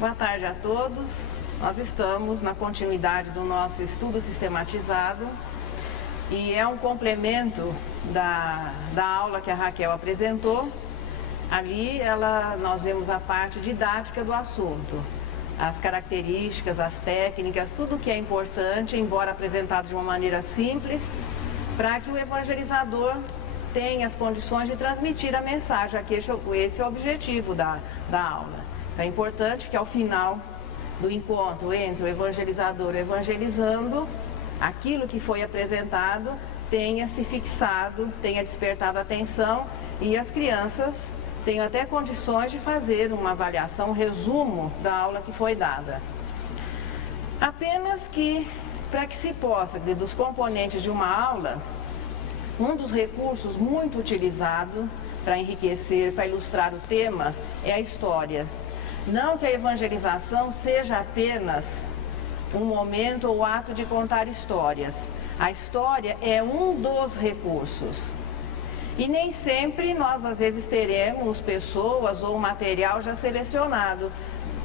Boa tarde a todos. Nós estamos na continuidade do nosso estudo sistematizado e é um complemento da aula que a Raquel apresentou. Ali nós vemos a parte didática do assunto, as características, as técnicas, tudo que é importante, embora apresentado de uma maneira simples, para que o evangelizador tenha as condições de transmitir a mensagem. Esse é o objetivo da aula. Então é importante que ao final do encontro entre o evangelizador e o evangelizando, aquilo que foi apresentado tenha se fixado, tenha despertado a atenção e as crianças tenham até condições de fazer uma avaliação, um resumo da aula que foi dada. Apenas que, para que se possa dizer dos componentes de uma aula, um dos recursos muito utilizado para enriquecer, para ilustrar o tema, é a história. Não que a evangelização seja apenas um momento ou ato de contar histórias. A história é um dos recursos. E nem sempre nós, às vezes, teremos pessoas ou material já selecionado.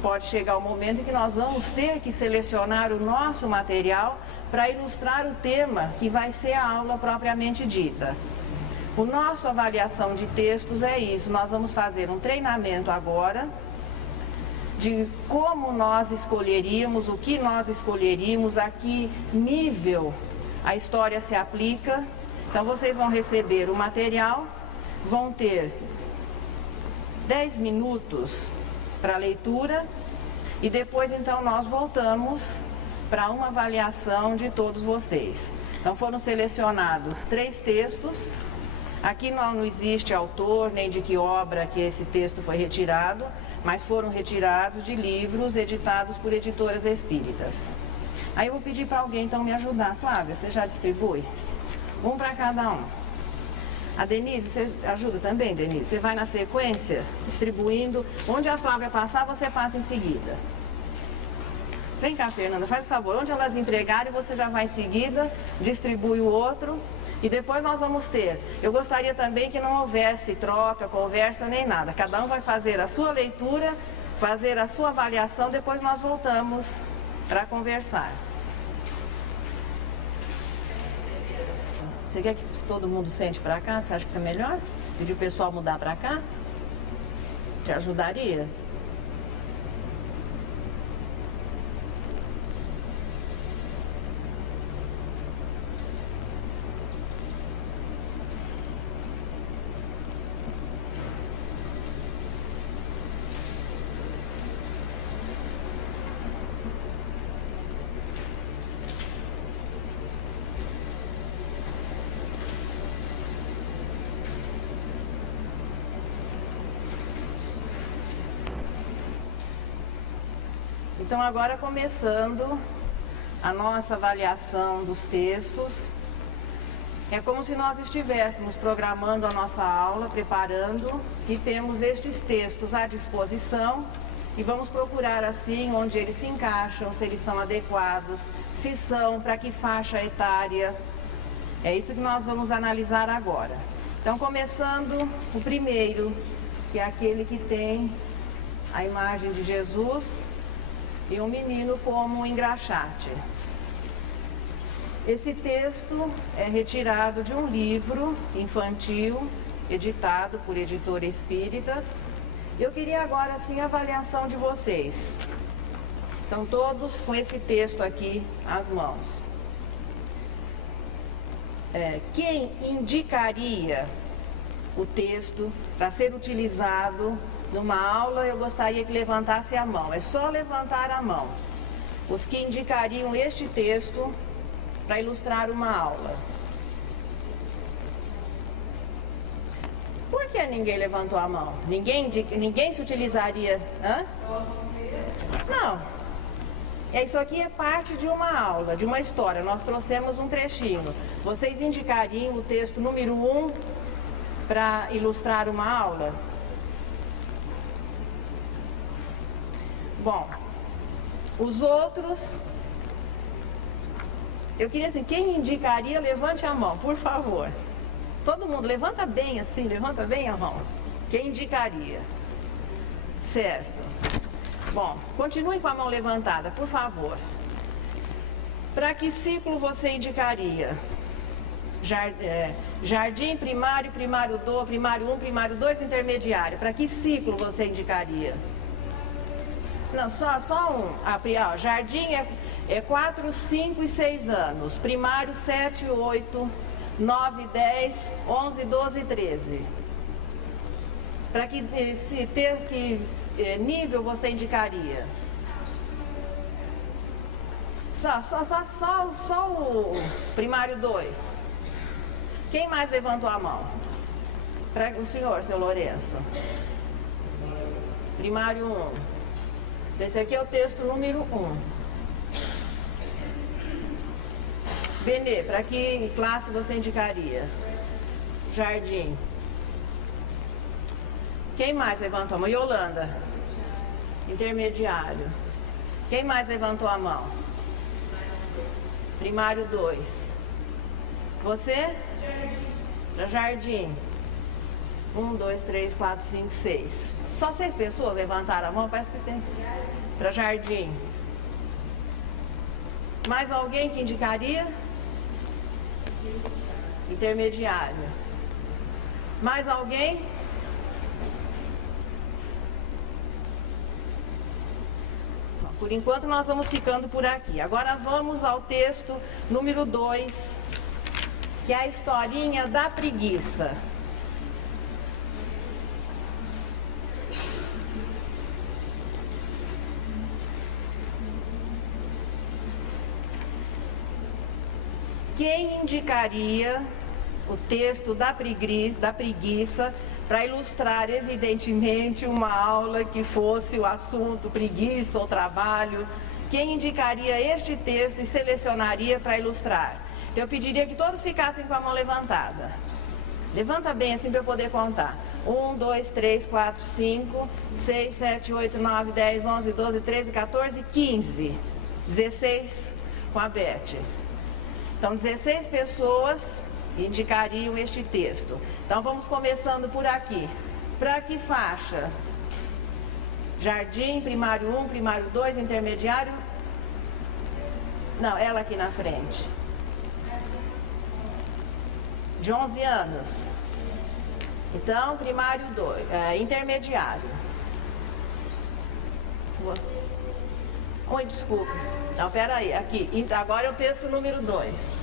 Pode chegar o momento em que nós vamos ter que selecionar o nosso material para ilustrar o tema que vai ser a aula propriamente dita. O nosso avaliação de textos é isso. Nós vamos fazer um treinamento agora de como nós escolheríamos, o que nós escolheríamos, a que nível a história se aplica. Então vocês vão receber o material, vão ter 10 minutos para leitura e depois então nós voltamos para uma avaliação de todos vocês. Então foram selecionados 3 textos. Aqui não existe autor nem de que obra que esse texto foi retirado, mas foram retirados de livros editados por editoras espíritas. Aí eu vou pedir para alguém então me ajudar. Flávia, você já distribui? Um para cada um. A Denise, você ajuda também, Denise? Você vai na sequência, distribuindo. Onde a Flávia passar, você passa em seguida. Vem cá, Fernanda, faz favor. Onde elas entregarem, você já vai em seguida, distribui o outro. E depois nós vamos ter. Eu gostaria também que não houvesse troca, conversa, nem nada. Cada um vai fazer a sua leitura, fazer a sua avaliação, depois nós voltamos para conversar. Você quer que todo mundo sente para cá? Você acha que é melhor? Pedir o pessoal mudar para cá? Te ajudaria? Então agora começando a nossa avaliação dos textos, é como se nós estivéssemos programando a nossa aula, preparando, e temos estes textos à disposição e vamos procurar assim onde eles se encaixam, se eles são adequados, se são, para que faixa etária. É isso que nós vamos analisar agora. Então começando o primeiro, que é aquele que tem a imagem de Jesus e um menino como um engraxate. Esse texto é retirado de um livro infantil, editado por editora espírita. Eu queria agora, sim, a avaliação de vocês. Estão todos com esse texto aqui às mãos. Quem indicaria o texto para ser utilizado numa aula? Eu gostaria que levantasse a mão. É só levantar a mão. Os que indicariam este texto para ilustrar uma aula. Por que ninguém levantou a mão? Ninguém se utilizaria? Hã? Não. Isso aqui é parte de uma aula, de uma história. Nós trouxemos um trechinho. Vocês indicariam o texto número 1 para ilustrar uma aula? Bom, os outros, eu queria assim, quem indicaria, levante a mão, por favor. Todo mundo, levanta bem assim, levanta bem a mão. Quem indicaria? Certo. Bom, continue com a mão levantada, por favor. Para que ciclo você indicaria? Jardim, primário, primário 2, primário 1, primário 2, intermediário. Para que ciclo você indicaria? Não, só um. Jardim é 4, 5 e 6 anos. Primário 7, 8, 9, 10, 11, 12 e 13. Para que nível você indicaria? Só o primário 2. Quem mais levantou a mão? O senhor, seu Lourenço. Primário 1. Esse aqui é o texto número 1. Benê, para que classe você indicaria? Jardim. Quem mais levantou a mão? Yolanda. Intermediário. Quem mais levantou a mão? Primário 2. Você? Jardim. 1, 2, 3, 4, 5, 6. Só 6 pessoas levantaram a mão? Parece que tem. Para jardim. Mais alguém que indicaria? Intermediário. Mais alguém? Por enquanto nós vamos ficando por aqui. Agora vamos ao texto número 2, que é a historinha da preguiça. Quem indicaria o texto da preguiça para ilustrar, evidentemente, uma aula que fosse o assunto preguiça ou trabalho? Quem indicaria este texto e selecionaria para ilustrar? Então, eu pediria que todos ficassem com a mão levantada. Levanta bem assim para eu poder contar. 1, 2, 3, 4, 5, 6, 7, 8, 9, 10, 11, 12, 13, 14, 15. 16 com a Beth. Então, 16 pessoas indicariam este texto. Então, vamos começando por aqui. Para que faixa? Jardim, primário 1, primário 2, intermediário? Não, ela aqui na frente. De 11 anos. Então, primário 2, intermediário. Oi, desculpa. Não, peraí, aqui. Agora é o texto número 2.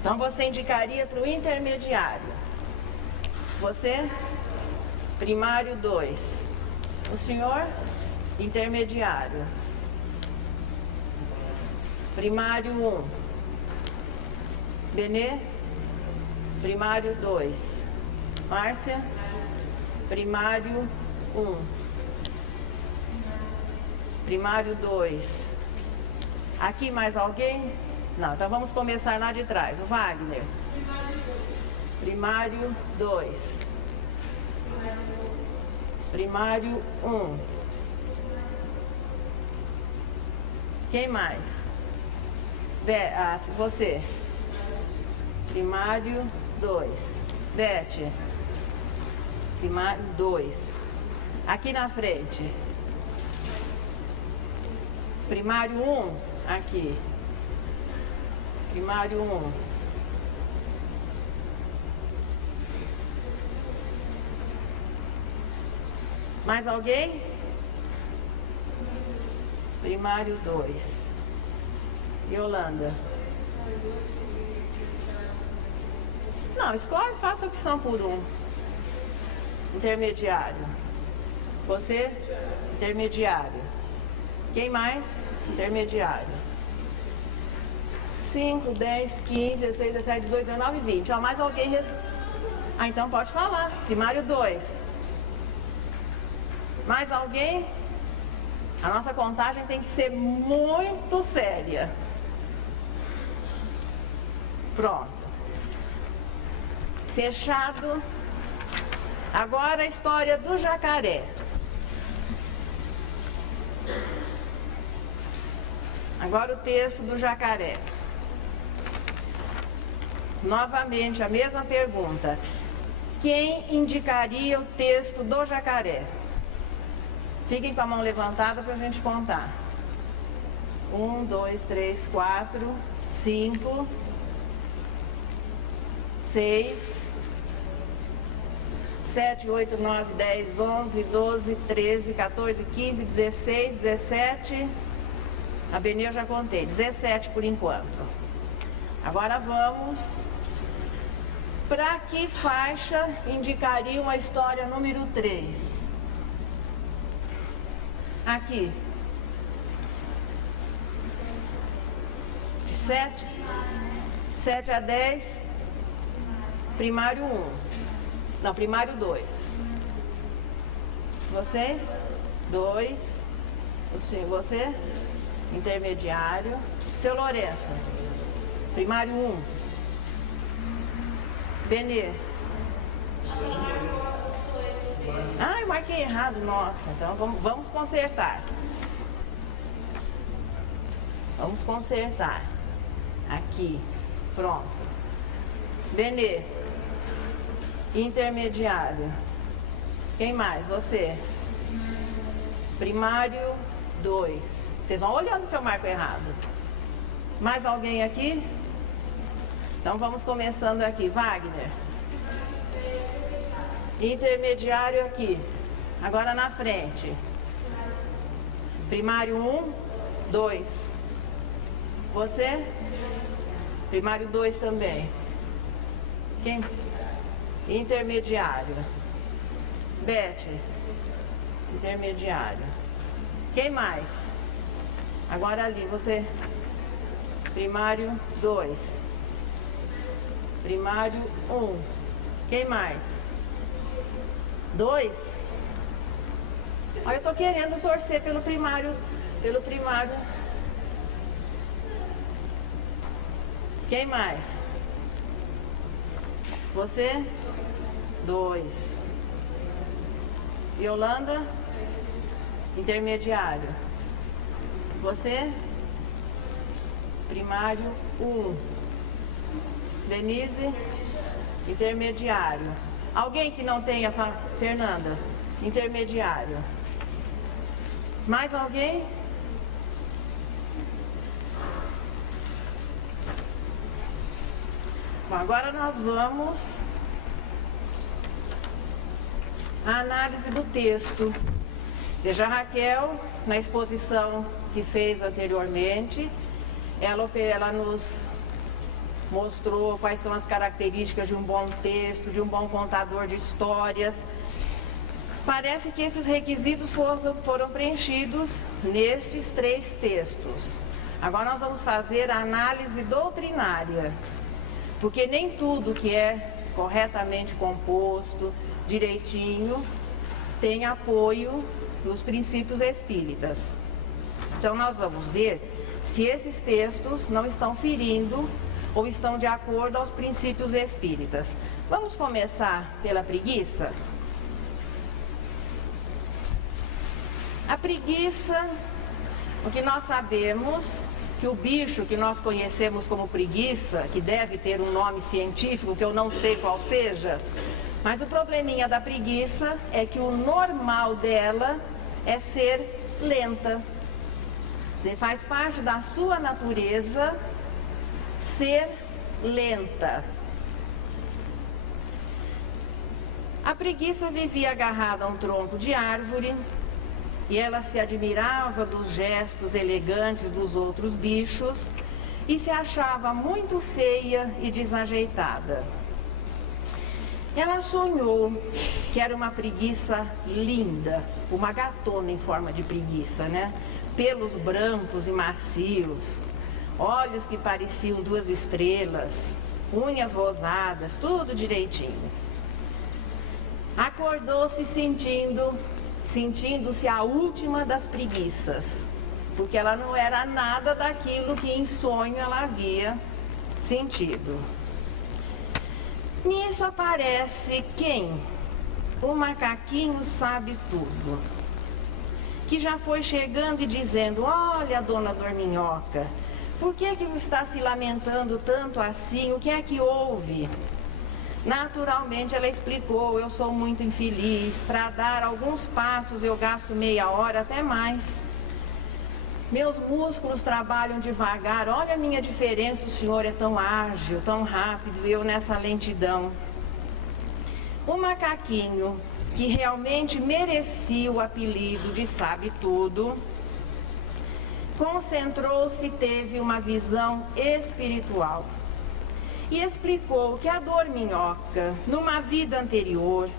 Então, você indicaria para o intermediário. Você? Primário 2. O senhor? Intermediário. Primário 1. Benê? Primário 2. Márcia? Primário 1. Primário 2. Aqui mais alguém? Não, então vamos começar lá de trás. O Wagner. Primário 2. Primário 1. Quem mais? Você. Primário 2. Beth. Primário 2. Aqui na frente. Primário 1. Aqui. Primário 1. Mais alguém? Primário 2. Yolanda. Não, escolhe, faça opção por 1. Intermediário. Você? Intermediário. Quem mais? Intermediário. 5, 10, 15, 16, 17, 18, 19, 20. Ó, mais alguém? Então pode falar. Primário 2. Mais alguém? A nossa contagem tem que ser muito séria. Pronto. Fechado. Agora a história do jacaré. Agora o texto do jacaré. Novamente a mesma pergunta. Quem indicaria o texto do jacaré? Fiquem com a mão levantada para a gente contar. 1, 2, 3, 4, 5, 6, 7, 8, 9, 10, 11, 12, 13, 14, 15, 16, 17. A Benê eu já contei, 17 por enquanto. Agora vamos. Para que faixa indicariam a história número 3? Aqui. De 7 a 10, primário 1. Não, primário 2. Vocês? 2. Você? Intermediário. Seu Lourenço? Primário 1. Benê? Ah, eu marquei errado, nossa. Então vamos consertar. Vamos consertar. Aqui. Pronto. Benê? Intermediário. Quem mais? Você? Primário 2. Vocês vão olhando se eu marco errado. Mais alguém aqui? Então vamos começando aqui. Wagner? Intermediário aqui. Agora na frente. Primário 1, 2. Você? Primário 2 também. Quem? Intermediário. Beth? Intermediário. Quem mais? Agora ali, você? Primário 2. Primário 1. Quem mais? 2? Olha, eu tô querendo torcer pelo primário. Quem mais? Você? 2. Yolanda? Intermediário. Você? Primário 1. Denise? Intermediário. Alguém que não tenha, Fernanda? Intermediário. Mais alguém? Bom, agora nós vamos à análise do texto. Veja, a Raquel, na exposição que fez anteriormente, ela nos mostrou quais são as características de um bom texto, de um bom contador de histórias. Parece que esses requisitos foram preenchidos nestes 3 textos. Agora nós vamos fazer a análise doutrinária, porque nem tudo que é corretamente composto, direitinho, tem apoio nos princípios espíritas. Então nós vamos ver se esses textos não estão ferindo ou estão de acordo aos princípios espíritas. Vamos começar pela preguiça? A preguiça, o que nós sabemos, que o bicho que nós conhecemos como preguiça, que deve ter um nome científico, que eu não sei qual seja, mas o probleminha da preguiça é que o normal dela é ser lenta. Quer dizer, faz parte da sua natureza ser lenta. A preguiça vivia agarrada a um tronco de árvore e ela se admirava dos gestos elegantes dos outros bichos e se achava muito feia e desajeitada. Ela sonhou que era uma preguiça linda, uma gatona em forma de preguiça, né? Pelos brancos e macios, olhos que pareciam 2 estrelas, unhas rosadas, tudo direitinho. Acordou-se sentindo-se a última das preguiças, porque ela não era nada daquilo que em sonho ela havia sentido. Nisso aparece quem? O macaquinho sabe tudo, que já foi chegando e dizendo: olha, dona Dorminhoca, por que está se lamentando tanto assim? O que é que houve? Naturalmente ela explicou: eu sou muito infeliz, para dar alguns passos eu gasto meia hora, até mais. Meus músculos trabalham devagar, olha a minha diferença, o senhor é tão ágil, tão rápido, eu nessa lentidão. O macaquinho, que realmente merecia o apelido de sabe tudo, concentrou-se e teve uma visão espiritual. E explicou que a dorminhoca, numa vida anterior,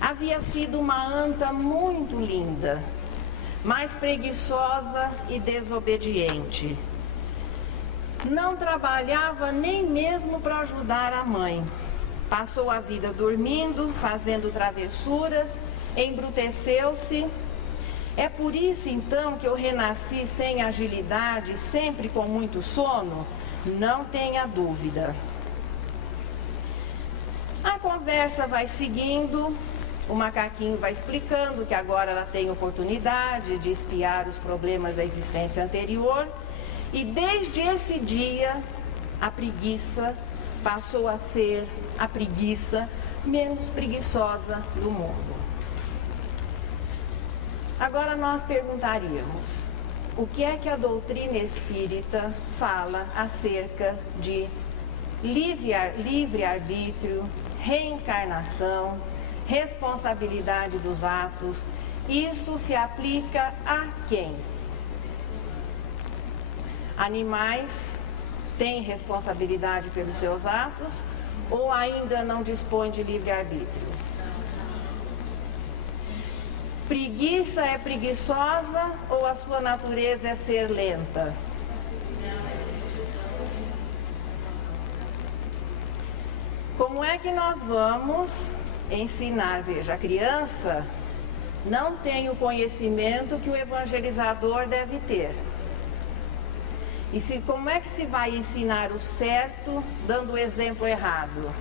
havia sido uma anta muito linda, mas preguiçosa e desobediente. Não trabalhava nem mesmo para ajudar a mãe. Passou a vida dormindo, fazendo travessuras, embruteceu-se. É por isso então que eu renasci sem agilidade, sempre com muito sono? Não tenha dúvida. A conversa vai seguindo, o macaquinho vai explicando que agora ela tem oportunidade de espiar os problemas da existência anterior, e desde esse dia a preguiça passou a ser a preguiça menos preguiçosa do mundo. Agora nós perguntaríamos: o que é que a doutrina espírita fala acerca de livre-arbítrio, reencarnação, responsabilidade dos atos? Isso se aplica a quem? Animais têm responsabilidade pelos seus atos ou ainda não dispõem de livre-arbítrio? Preguiça é preguiçosa ou a sua natureza é ser lenta? Como é que nós vamos ensinar? Veja, a criança não tem o conhecimento que o evangelizador deve ter. E como é que se vai ensinar o certo dando o exemplo errado?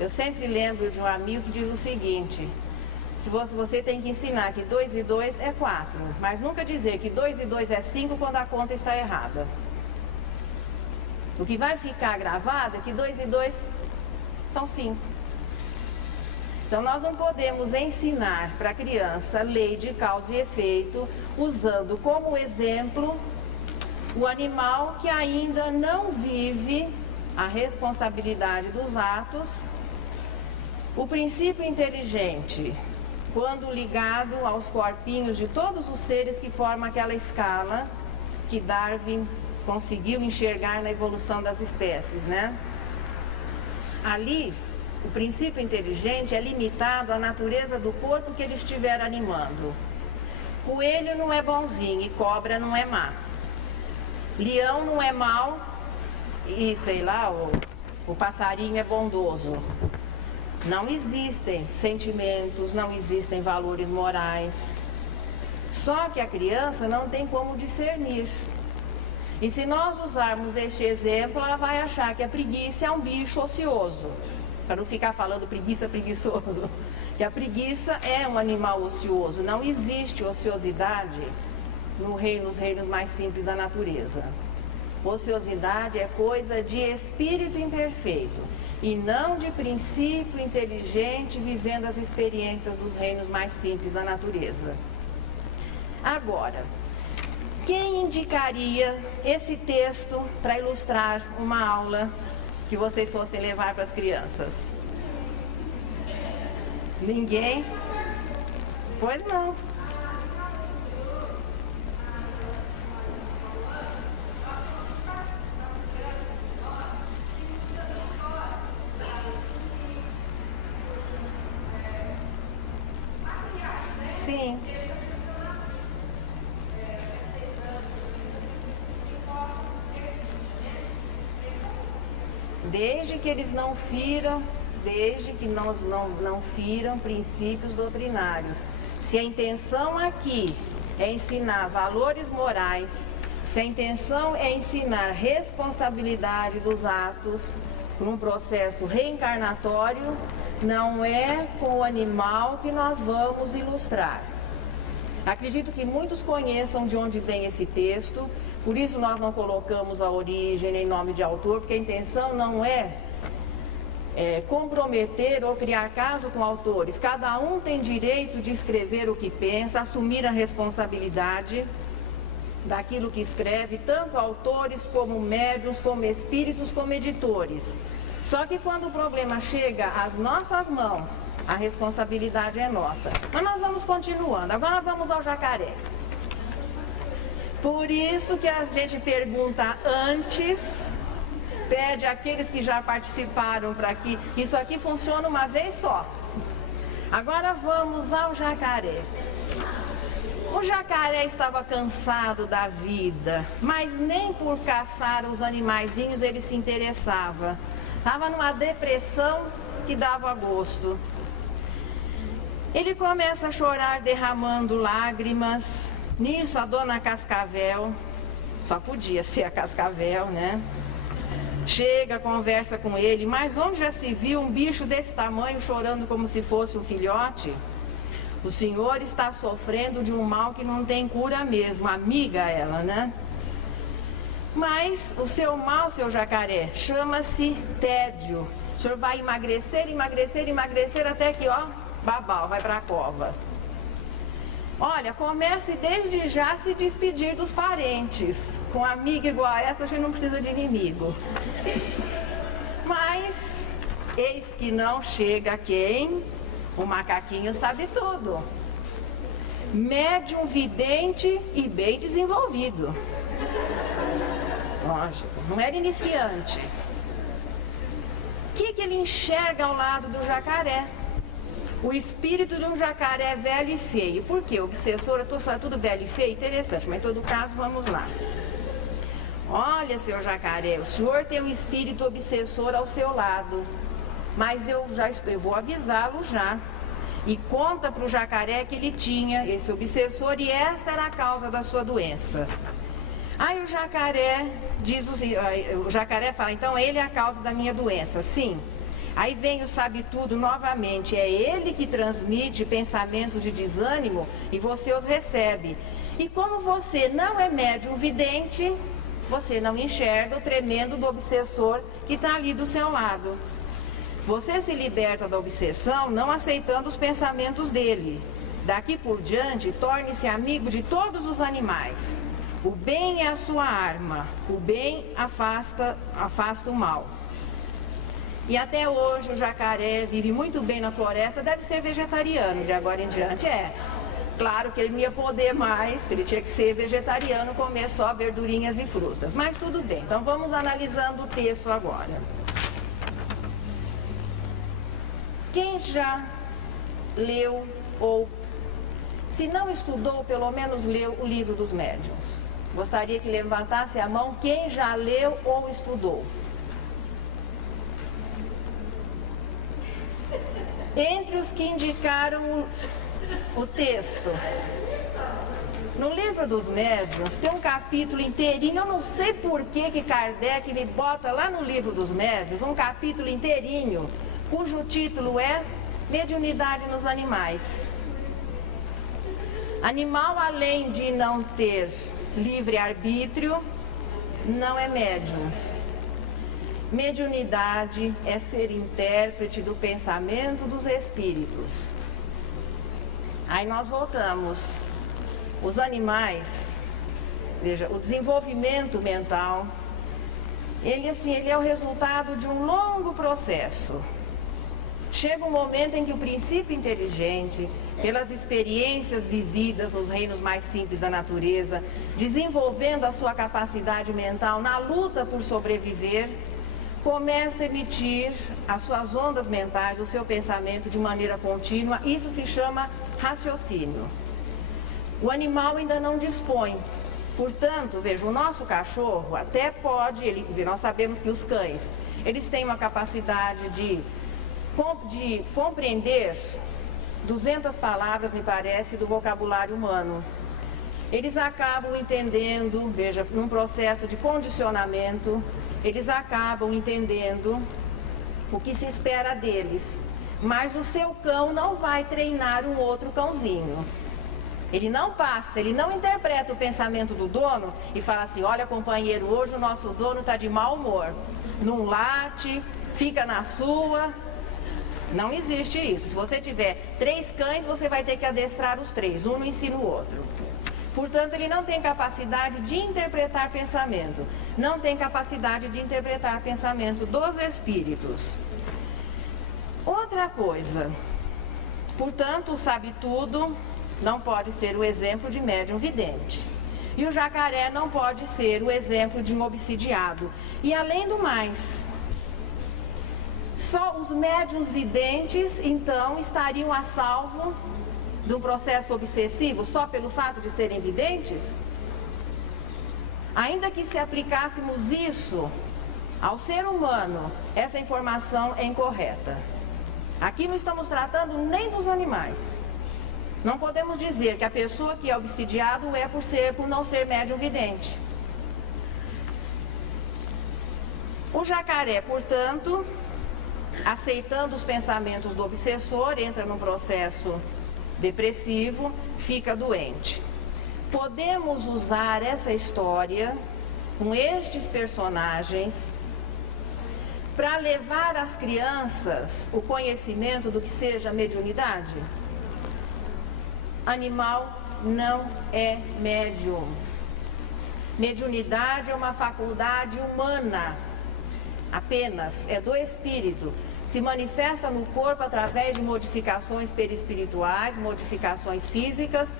Eu sempre lembro de um amigo que diz o seguinte: se você tem que ensinar que 2 e 2 é 4, mas nunca dizer que 2 e 2 é 5 quando a conta está errada. O que vai ficar gravado é que 2 e 2 são 5. Então nós não podemos ensinar para a criança lei de causa e efeito usando como exemplo o animal que ainda não vive a responsabilidade dos atos. O princípio inteligente, quando ligado aos corpinhos de todos os seres que formam aquela escala que Darwin conseguiu enxergar na evolução das espécies, né? Ali, o princípio inteligente é limitado à natureza do corpo que ele estiver animando. Coelho não é bonzinho e cobra não é má. Leão não é mau e, sei lá, o passarinho é bondoso. Não existem sentimentos, não existem valores morais. Só que a criança não tem como discernir. E se nós usarmos este exemplo, ela vai achar que a preguiça é um bicho ocioso. Para não ficar falando preguiça, preguiçoso. Que a preguiça é um animal ocioso. Não existe ociosidade nos reinos mais simples da natureza. Ociosidade é coisa de espírito imperfeito e não de princípio inteligente vivendo as experiências dos reinos mais simples da natureza. Agora, quem indicaria esse texto para ilustrar uma aula que vocês fossem levar para as crianças? Ninguém? Pois não. Sim. Desde que eles não firam, não firam princípios doutrinários. Se a intenção aqui é ensinar valores morais, se a intenção é ensinar responsabilidade dos atos num processo reencarnatório, não é com o animal que nós vamos ilustrar. Acredito que muitos conheçam de onde vem esse texto, por isso nós não colocamos a origem nem nome de autor, porque a intenção não é comprometer ou criar caso com autores. Cada um tem direito de escrever o que pensa, assumir a responsabilidade daquilo que escreve, tanto autores como médiuns, como espíritos, como editores. Só que quando o problema chega às nossas mãos, a responsabilidade é nossa. Mas nós vamos continuando. Agora vamos ao jacaré. Por isso que a gente pergunta antes, pede àqueles que já participaram para que isso aqui funciona uma vez só. Agora vamos ao jacaré. O jacaré estava cansado da vida, mas nem por caçar os animaizinhos ele se interessava. Estava numa depressão que dava gosto. Ele começa a chorar derramando lágrimas. Nisso a dona Cascavel, só podia ser a Cascavel, né? Chega, conversa com ele, mas onde já se viu um bicho desse tamanho chorando como se fosse um filhote? O senhor está sofrendo de um mal que não tem cura mesmo, amiga ela, né? Mas o seu mal, seu jacaré, chama-se tédio. O senhor vai emagrecer, emagrecer, emagrecer até que, ó, babau, vai para a cova. Olha, comece desde já a se despedir dos parentes. Com amiga igual a essa, a gente não precisa de inimigo. Mas, eis que não chega quem? O macaquinho sabe tudo. Médium, vidente e bem desenvolvido. Lógico, não era iniciante. O que ele enxerga ao lado do jacaré? O espírito de um jacaré velho e feio. Por quê? Obsessor, tudo velho e feio? Interessante, mas em todo caso, vamos lá. Olha, seu jacaré, o senhor tem um espírito obsessor ao seu lado. Mas eu vou avisá-lo já. E conta para o jacaré que ele tinha esse obsessor e esta era a causa da sua doença. Aí o jacaré o jacaré fala, então ele é a causa da minha doença. Sim. Aí vem o sabe-tudo novamente, é ele que transmite pensamentos de desânimo e você os recebe. E como você não é médium vidente, você não enxerga o tremendo do obsessor que está ali do seu lado. Você se liberta da obsessão não aceitando os pensamentos dele. Daqui por diante, torne-se amigo de todos os animais. O bem é a sua arma, o bem afasta o mal. E até hoje o jacaré vive muito bem na floresta, deve ser vegetariano de agora em diante, Claro que ele não ia poder mais, ele tinha que ser vegetariano, comer só verdurinhas e frutas. Mas tudo bem, então vamos analisando o texto agora. Quem já leu ou, se não estudou, pelo menos leu o livro dos médiuns? Gostaria que levantasse a mão quem já leu ou estudou. Entre os que indicaram o texto, no livro dos médiuns tem um capítulo inteirinho, eu não sei por que Kardec me bota lá no livro dos médiuns, um capítulo inteirinho, cujo título é Mediunidade nos Animais. Animal, além de não ter livre-arbítrio, não é médium. Mediunidade é ser intérprete do pensamento dos espíritos. Aí nós voltamos. Os animais, veja, o desenvolvimento mental, ele é o resultado de um longo processo. Chega um momento em que o princípio inteligente, pelas experiências vividas nos reinos mais simples da natureza, desenvolvendo a sua capacidade mental na luta por sobreviver, começa a emitir as suas ondas mentais, o seu pensamento de maneira contínua. Isso se chama raciocínio. O animal ainda não dispõe. Portanto, veja, o nosso cachorro até pode, nós sabemos que os cães, eles têm uma capacidade de compreender 200 palavras, me parece, do vocabulário humano. Eles acabam entendendo, veja, num processo de condicionamento, eles acabam entendendo o que se espera deles. Mas o seu cão não vai treinar um outro cãozinho. Ele não passa, ele não interpreta o pensamento do dono e fala assim, olha companheiro, hoje o nosso dono está de mau humor. Não late, fica na sua. Não existe isso. Se você tiver 3 cães, você vai ter que adestrar os 3, um não ensina o outro. Portanto, ele não tem capacidade de interpretar pensamento, não tem capacidade de interpretar pensamento dos espíritos. Outra coisa, portanto, o sabe-tudo não pode ser o exemplo de médium vidente. E o jacaré não pode ser o exemplo de um obsidiado. E além do mais, só os médiuns videntes, então, estariam a salvo de um processo obsessivo só pelo fato de serem videntes? Ainda que se aplicássemos isso ao ser humano, essa informação é incorreta. Aqui não estamos tratando nem dos animais. Não podemos dizer que a pessoa que é obsidiado é por não ser médium vidente. O jacaré, portanto, aceitando os pensamentos do obsessor, entra num processo depressivo, fica doente. Podemos usar essa história com estes personagens para levar às crianças o conhecimento do que seja mediunidade? Animal não é médium. Mediunidade é uma faculdade humana, apenas, é do espírito. Se manifesta no corpo através de modificações perispirituais, modificações físicas.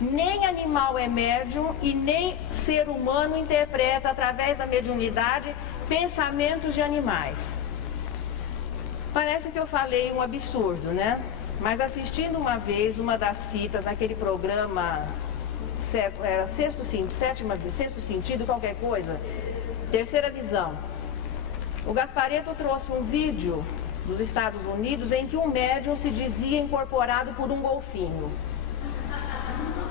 Nem animal é médium e nem ser humano interpreta através da mediunidade pensamentos de animais. Parece que eu falei um absurdo, né? Mas assistindo uma vez uma das fitas naquele programa, era sexto sentido, qualquer coisa, terceira visão. O Gasparetto trouxe um vídeo dos Estados Unidos em que um médium se dizia incorporado por um golfinho.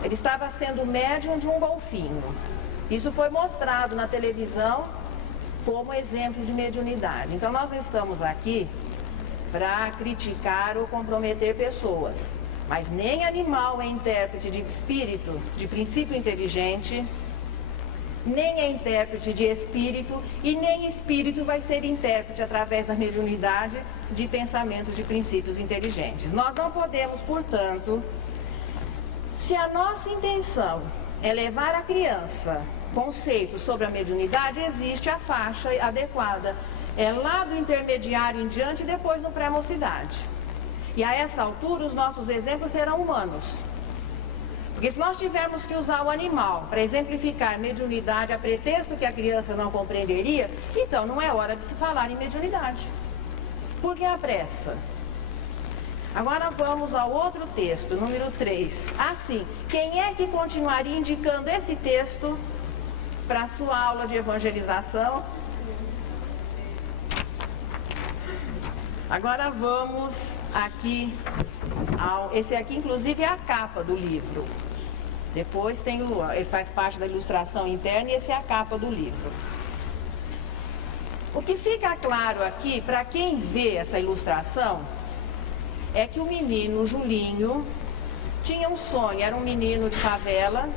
Ele estava sendo médium de um golfinho. Isso foi mostrado na televisão como exemplo de mediunidade. Então nós não estamos aqui para criticar ou comprometer pessoas. Mas nem animal é intérprete de espírito, de princípio inteligente, nem é intérprete de espírito, e nem espírito vai ser intérprete através da mediunidade de pensamentos de princípios inteligentes. Nós não podemos, portanto, se a nossa intenção é levar a criança conceitos sobre a mediunidade, existe a faixa adequada. É lá do intermediário em diante e depois no pré-mocidade. E a essa altura os nossos exemplos serão humanos. Porque se nós tivermos que usar o animal para exemplificar mediunidade a pretexto que a criança não compreenderia, então não é hora de se falar em mediunidade. Por que a pressa? Agora vamos ao outro texto, número 3. Assim, quem é que continuaria indicando esse texto para a sua aula de evangelização? Agora vamos aqui, esse aqui inclusive é a capa do livro. Depois tem ele faz parte da ilustração interna e esse é a capa do livro. O que fica claro aqui, para quem vê essa ilustração, é que o menino Julinho tinha um sonho, era um menino de favela,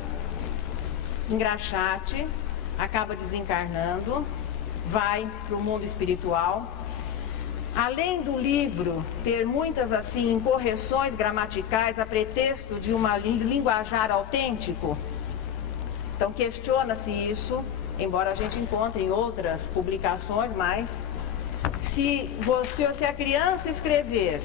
engraxate, acaba desencarnando, vai para o mundo espiritual. Além do livro ter muitas assim incorreções gramaticais a pretexto de uma linguajar autêntico, então questiona-se isso, embora a gente encontre em outras publicações, mas se a criança escrever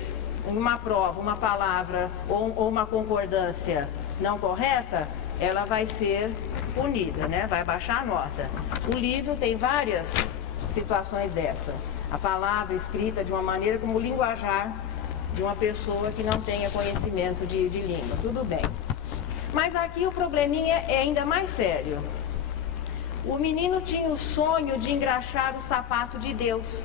em uma prova uma palavra ou uma concordância não correta, ela vai ser punida, né? Vai baixar a nota. O livro tem várias situações dessa. A palavra escrita de uma maneira como o linguajar de uma pessoa que não tenha conhecimento de língua. Tudo bem. Mas aqui o probleminha é ainda mais sério. O menino tinha o sonho de engraxar o sapato de Deus.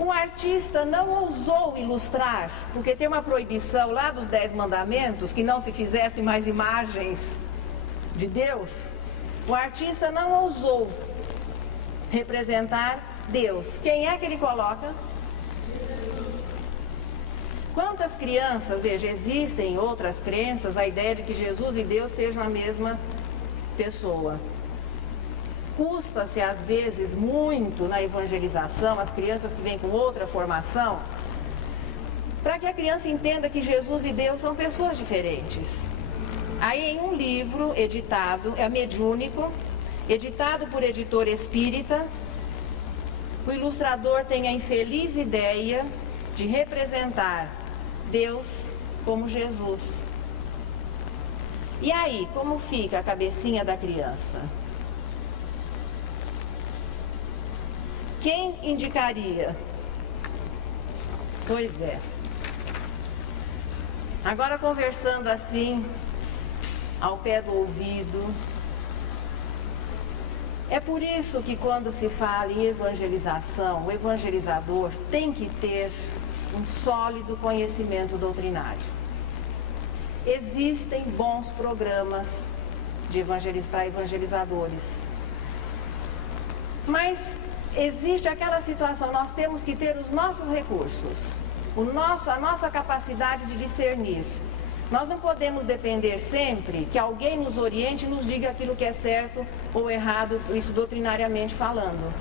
O artista não ousou ilustrar, porque tem uma proibição lá dos 10 mandamentos, que não se fizessem mais imagens de Deus. O artista não ousou representar Deus. Quem é que ele coloca? Quantas crianças, veja, existem outras crenças, a ideia de que Jesus e Deus sejam a mesma pessoa. custa-se às vezes muito na evangelização, as crianças que vêm com outra formação, para que a criança entenda que Jesus e Deus são pessoas diferentes. Aí em um livro editado, é mediúnico, editado por editor espírita, o ilustrador tem a infeliz ideia de representar Deus como Jesus. E aí, como fica a cabecinha da criança? Quem indicaria? Pois é. Agora, conversando assim, ao pé do ouvido, é por isso que quando se fala em evangelização, o evangelizador tem que ter um sólido conhecimento doutrinário. Existem bons programas para evangelizadores, mas existe aquela situação, nós temos que ter os nossos recursos, a nossa capacidade de discernir. Nós não podemos depender sempre que alguém nos oriente e nos diga aquilo que é certo ou errado, isso doutrinariamente falando.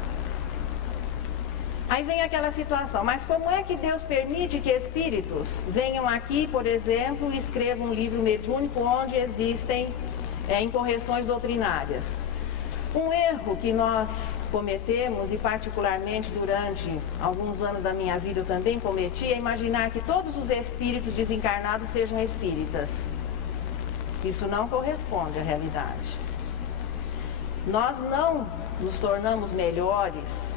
Aí vem aquela situação, mas como é que Deus permite que espíritos venham aqui, por exemplo, e escrevam um livro mediúnico onde existem incorreções doutrinárias? Um erro que nós cometemos, e particularmente durante alguns anos da minha vida eu também cometi, é imaginar que todos os espíritos desencarnados sejam espíritas. Isso não corresponde à realidade. Nós não nos tornamos melhores,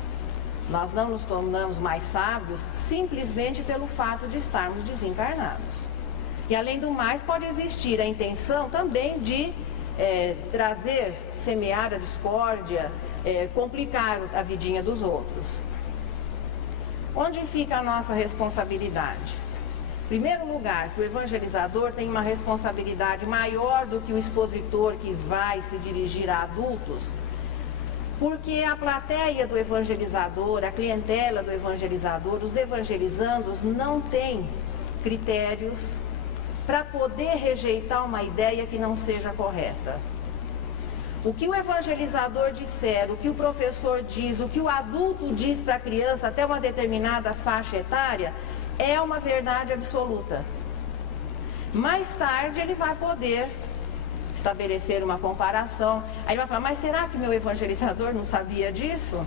nós não nos tornamos mais sábios simplesmente pelo fato de estarmos desencarnados. E além do mais, pode existir a intenção também de trazer, semear a discórdia, complicar a vidinha dos outros. Onde fica a nossa responsabilidade? Em primeiro lugar, que o evangelizador tem uma responsabilidade maior do que o expositor que vai se dirigir a adultos, porque a plateia do evangelizador, a clientela do evangelizador, os evangelizandos não têm critérios para poder rejeitar uma ideia que não seja correta. O que o evangelizador disser, o que o professor diz, o que o adulto diz para a criança até uma determinada faixa etária, é uma verdade absoluta. Mais tarde ele vai poder estabelecer uma comparação. Aí ele vai falar, mas será que meu evangelizador não sabia disso?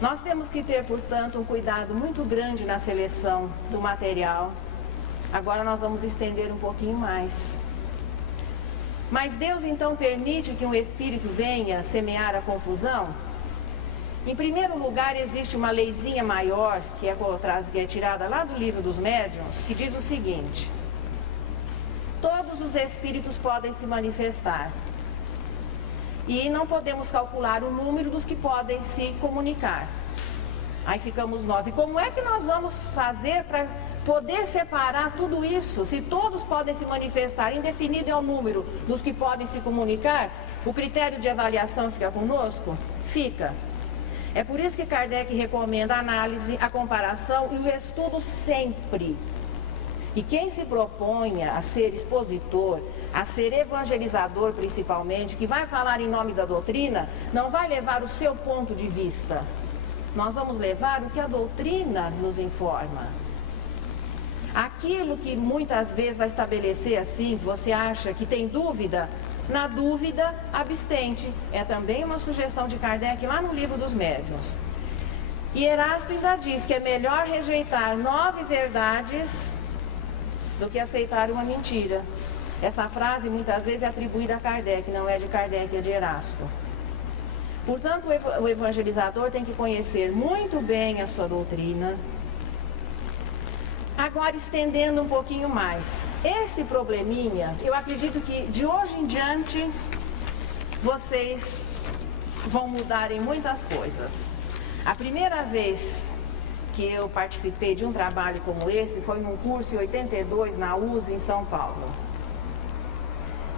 Nós temos que ter, portanto, um cuidado muito grande na seleção do material. Agora nós vamos estender um pouquinho mais. Mas Deus então permite que um espírito venha semear a confusão? Em primeiro lugar, existe uma leizinha maior, que é tirada lá do livro dos médiuns, que diz o seguinte: todos os espíritos podem se manifestar. E não podemos calcular o número dos que podem se comunicar. Aí ficamos nós. E como é que nós vamos fazer para poder separar tudo isso? Se todos podem se manifestar, indefinido é o número dos que podem se comunicar, o critério de avaliação fica conosco? Fica. É por isso que Kardec recomenda a análise, a comparação e o estudo sempre. E quem se proponha a ser expositor, a ser evangelizador principalmente, que vai falar em nome da doutrina, não vai levar o seu ponto de vista. Nós vamos levar o que a doutrina nos informa. Aquilo que muitas vezes vai estabelecer assim, que você acha que tem dúvida, na dúvida, abstente. É também uma sugestão de Kardec lá no livro dos médiuns. E Erasto ainda diz que é melhor rejeitar 9 verdades do que aceitar uma mentira. Essa frase muitas vezes é atribuída a Kardec, não é de Kardec, é de Erasto. Portanto, o evangelizador tem que conhecer muito bem a sua doutrina. Agora, estendendo um pouquinho mais, esse probleminha, eu acredito que de hoje em diante, vocês vão mudar em muitas coisas. A primeira vez que eu participei de um trabalho como esse foi num curso em 82 na USE em São Paulo.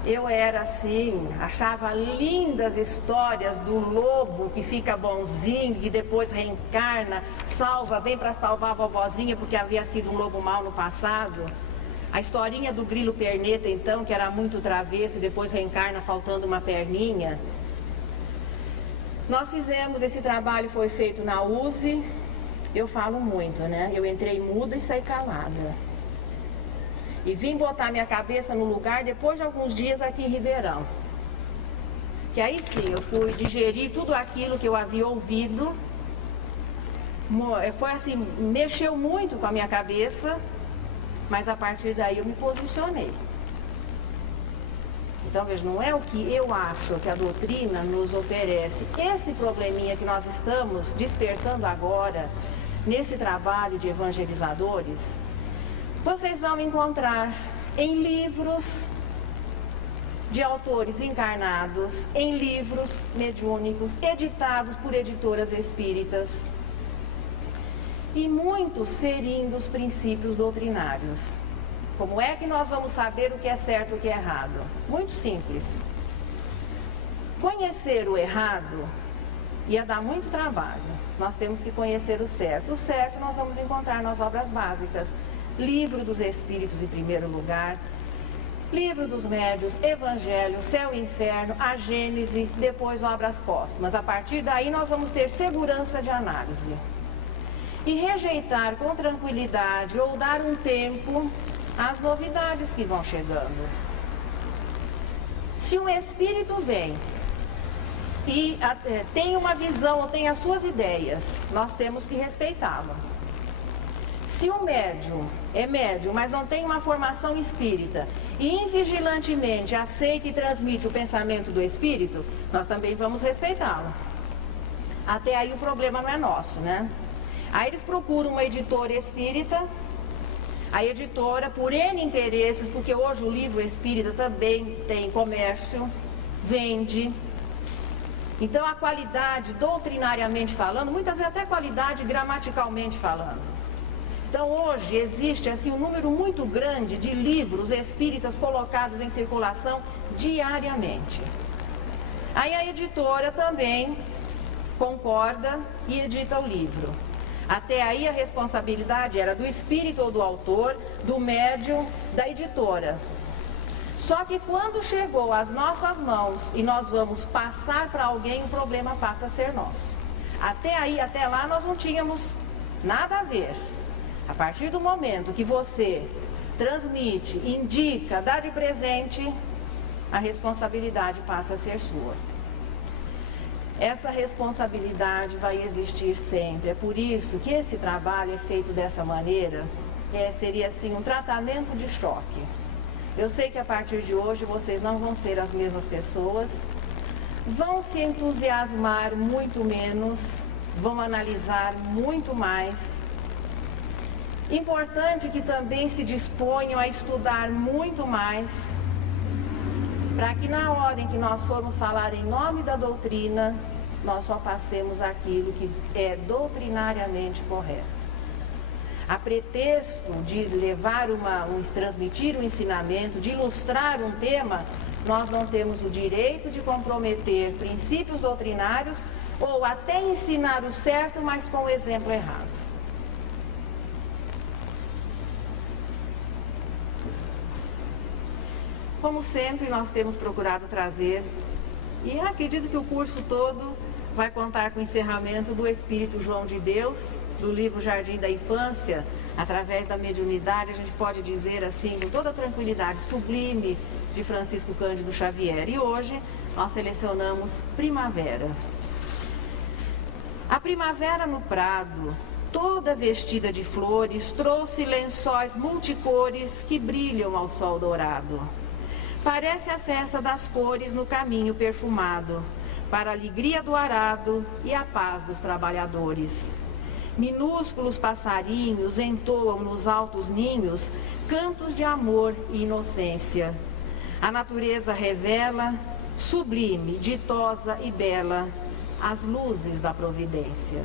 Eu era assim, achava lindas histórias do lobo que fica bonzinho, que depois reencarna, vem para salvar a vovozinha porque havia sido um lobo mau no passado. A historinha do grilo perneta, então, que era muito travesso e depois reencarna faltando uma perninha. Nós fizemos, esse trabalho foi feito na USE. Eu falo muito, né? Eu entrei muda e saí calada. E vim botar minha cabeça no lugar depois de alguns dias aqui em Ribeirão. Que aí sim, eu fui digerir tudo aquilo que eu havia ouvido. Foi assim, mexeu muito com a minha cabeça, mas a partir daí eu me posicionei. Então, veja, não é o que eu acho que a doutrina nos oferece. Esse probleminha que nós estamos despertando agora, nesse trabalho de evangelizadores, vocês vão encontrar em livros de autores encarnados, em livros mediúnicos, editados por editoras espíritas, e muitos ferindo os princípios doutrinários. Como é que nós vamos saber o que é certo e o que é errado? Muito simples. Conhecer o errado ia dar muito trabalho. Nós temos que conhecer o certo. O certo nós vamos encontrar nas obras básicas. Livro dos Espíritos em primeiro lugar, Livro dos Médiuns, Evangelho, Céu e Inferno, a Gênese, depois obras póstumas. A partir daí nós vamos ter segurança de análise. E rejeitar com tranquilidade ou dar um tempo às novidades que vão chegando. Se um espírito vem e tem uma visão ou tem as suas ideias, nós temos que respeitá-lo. Se um médium é médium, mas não tem uma formação espírita e invigilantemente aceita e transmite o pensamento do espírito, nós também vamos respeitá-lo. Até aí o problema não é nosso, né? Aí eles procuram uma editora espírita, a editora, por N interesses, porque hoje o livro espírita também tem comércio, vende. Então a qualidade, doutrinariamente falando, muitas vezes até qualidade gramaticalmente falando. Então hoje existe assim um número muito grande de livros espíritas colocados em circulação diariamente. Aí a editora também concorda e edita o livro. Até aí a responsabilidade era do espírito ou do autor, do médium, da editora. Só que quando chegou às nossas mãos e nós vamos passar para alguém, o problema passa a ser nosso. Até aí, até lá, nós não tínhamos nada a ver. A partir do momento que você transmite, indica, dá de presente, a responsabilidade passa a ser sua. Essa responsabilidade vai existir sempre. É por isso que esse trabalho é feito dessa maneira. Seria assim um tratamento de choque. Eu sei que a partir de hoje vocês não vão ser as mesmas pessoas, vão se entusiasmar muito menos, vão analisar muito mais. Importante que também se disponham a estudar muito mais, para que na hora em que nós formos falar em nome da doutrina, nós só passemos aquilo que é doutrinariamente correto. A pretexto de levar transmitir um ensinamento, de ilustrar um tema, nós não temos o direito de comprometer princípios doutrinários ou até ensinar o certo, mas com o exemplo errado. Como sempre, nós temos procurado trazer, e acredito que o curso todo vai contar com o encerramento do Espírito João de Deus, do livro Jardim da Infância, através da mediunidade, a gente pode dizer assim, com toda tranquilidade, sublime, de Francisco Cândido Xavier. E hoje nós selecionamos Primavera. A primavera no prado, toda vestida de flores, trouxe lençóis multicores que brilham ao sol dourado. Parece a festa das cores no caminho perfumado, para a alegria do arado e a paz dos trabalhadores. Minúsculos passarinhos entoam nos altos ninhos cantos de amor e inocência. A natureza revela, sublime, ditosa e bela, as luzes da providência.